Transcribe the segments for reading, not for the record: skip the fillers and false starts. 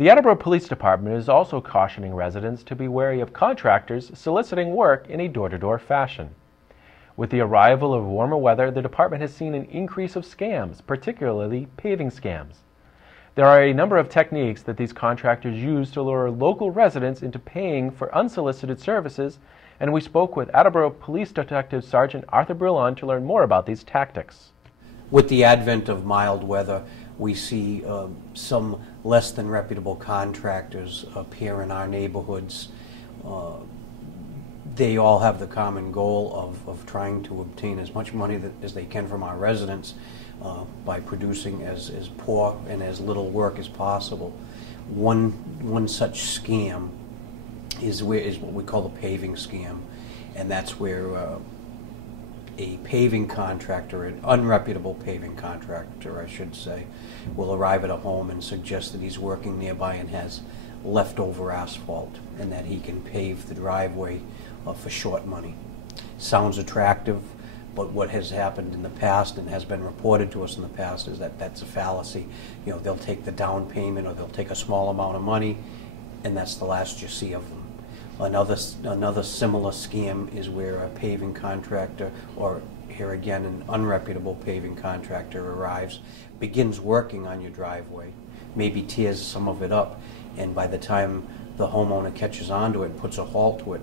The Attleboro Police Department is also cautioning residents to be wary of contractors soliciting work in a door-to-door fashion. With the arrival of warmer weather, the department has seen an increase of scams, particularly paving scams. There are a number of techniques that these contractors use to lure local residents into paying for unsolicited services, and we spoke with Attleboro Police Detective Sergeant Arthur Brillon to learn more about these tactics. With the advent of mild weather, we see some less than reputable contractors appear in our neighborhoods. They all have the common goal of trying to obtain as much money as they can from our residents by producing as poor and as little work as possible. One such scam is what we call the paving scam, and that's where a paving contractor, an unreputable paving contractor, I should say, will arrive at a home and suggest that he's working nearby and has leftover asphalt and that he can pave the driveway for short money. Sounds attractive, but what has happened in the past and has been reported to us in the past is that that's a fallacy. You know, they'll take the down payment or they'll take a small amount of money, and that's the last you see of them. Another similar scam is where a paving contractor, or here again an unreputable paving contractor, arrives, begins working on your driveway, maybe tears some of it up, and by the time the homeowner catches on to it and puts a halt to it,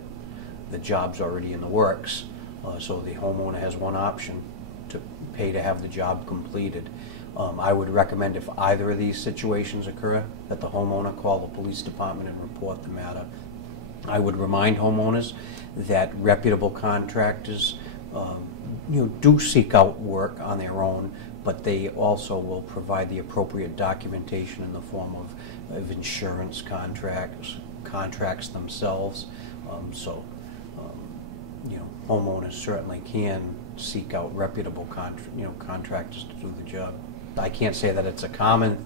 the job's already in the works. So the homeowner has one option: to pay to have the job completed. I would recommend, if either of these situations occur, that the homeowner call the police department and report the matter. I would remind homeowners that reputable contractors do seek out work on their own, but they also will provide the appropriate documentation in the form of insurance contracts themselves. Homeowners certainly can seek out reputable contractors to do the job. I can't say that it's a common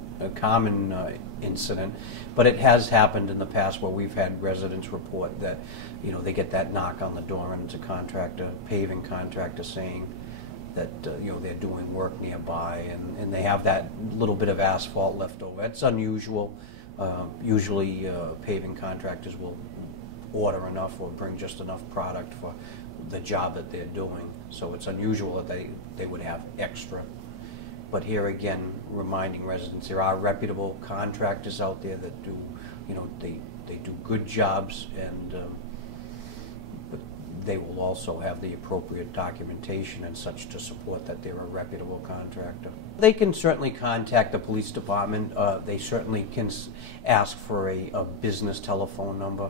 incident, but it has happened in the past where we've had residents report that they get that knock on the door and it's a paving contractor, saying that they're doing work nearby and they have that little bit of asphalt left over. It's unusual. Usually paving contractors will order enough or bring just enough product for the job that they're doing, so it's unusual that they would have extra. But here again, reminding residents, there are reputable contractors out there that do, they do good jobs, and but they will also have the appropriate documentation and such to support that they're a reputable contractor. They can certainly contact the police department. They certainly can ask for a business telephone number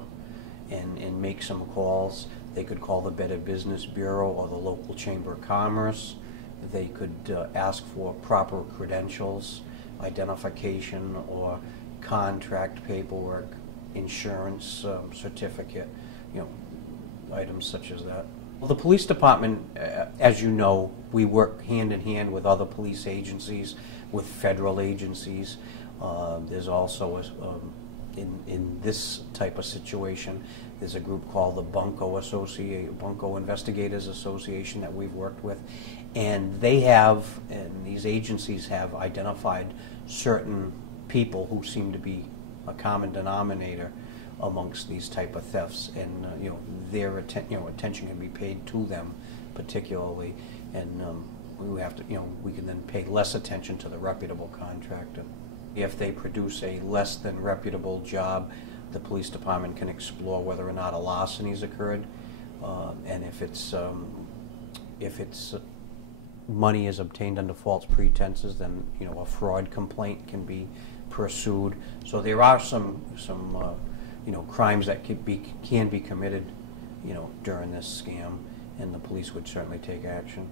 and make some calls. They could call the Better Business Bureau or the local Chamber of Commerce. They could ask for proper credentials, identification, or contract paperwork, insurance certificate, items such as that. Well, the police department, as you know, we work hand in hand with other police agencies, with federal agencies. There's also in this type of situation, there's a group called the Bunko Investigators Association that we've worked with, and these agencies have identified certain people who seem to be a common denominator amongst these type of thefts, and their attention can be paid to them particularly, and we can then pay less attention to the reputable contractor. If they produce a less than reputable job, the police department can explore whether or not a larceny occurred, and if it's money is obtained under false pretenses, then a fraud complaint can be pursued. So there are some crimes that can be committed during this scam, and the police would certainly take action.